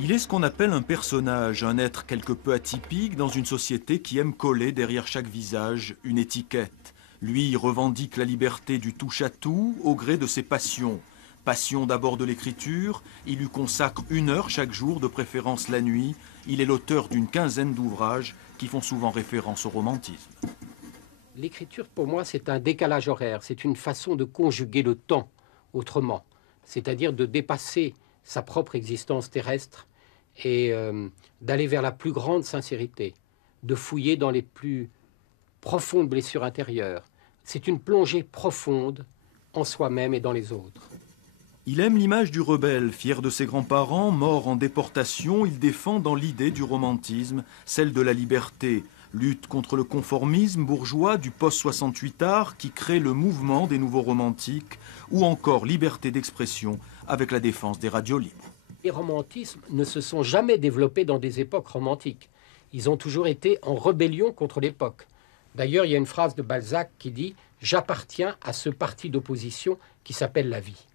Il est ce qu'on appelle un personnage, un être quelque peu atypique dans une société qui aime coller derrière chaque visage une étiquette. Lui revendique la liberté du touche-à-tout au gré de ses passions. Passion d'abord de l'écriture, il lui consacre 1 heure chaque jour, de préférence la nuit. Il est l'auteur d'une 15aine d'ouvrages qui font souvent référence au romantisme. L'écriture, pour moi, c'est un décalage horaire. C'est une façon de conjuguer le temps autrement. C'est-à-dire de dépasser sa propre existence terrestre et d'aller vers la plus grande sincérité, de fouiller dans les plus profondes blessures intérieures. C'est une plongée profonde en soi-même et dans les autres. Il aime l'image du rebelle, fier de ses grands-parents, morts en déportation. Il défend dans l'idée du romantisme, celle de la liberté. Lutte contre le conformisme bourgeois du post-68 art qui crée le mouvement des nouveaux romantiques, ou encore liberté d'expression avec la défense des radios libres. Les romantismes ne se sont jamais développés dans des époques romantiques. Ils ont toujours été en rébellion contre l'époque. D'ailleurs, il y a une phrase de Balzac qui dit « J'appartiens à ce parti d'opposition qui s'appelle la vie ».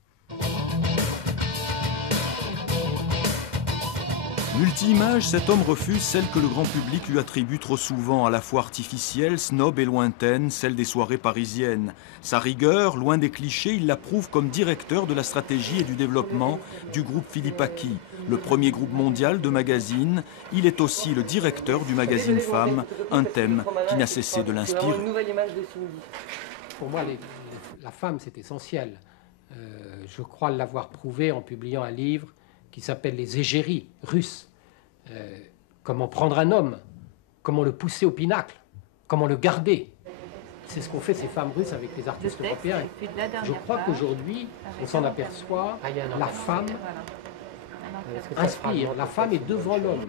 Multi-image, cet homme refuse celle que le grand public lui attribue trop souvent, à la fois artificielle, snob et lointaine, celle des soirées parisiennes. Sa rigueur, loin des clichés, il la prouve comme directeur de la stratégie et du développement du groupe Philippe Aki, le premier groupe mondial de magazines. Il est aussi le directeur du magazine Femmes, un thème qui n'a cessé de l'inspirer. Pour moi, la femme, c'est essentiel. Je crois l'avoir prouvé en publiant un livre qui s'appelle Les égéries russes. Comment prendre un homme, comment le pousser au pinacle, comment le garder. C'est ce qu'ont fait ces femmes russes avec les artistes européens. Je crois qu'aujourd'hui, on s'en aperçoit, la femme inspire, la femme est devant l'homme.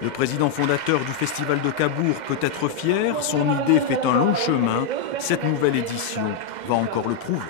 Le président fondateur du Festival de Cabourg peut être fier, son idée fait un long chemin. Cette nouvelle édition va encore le prouver.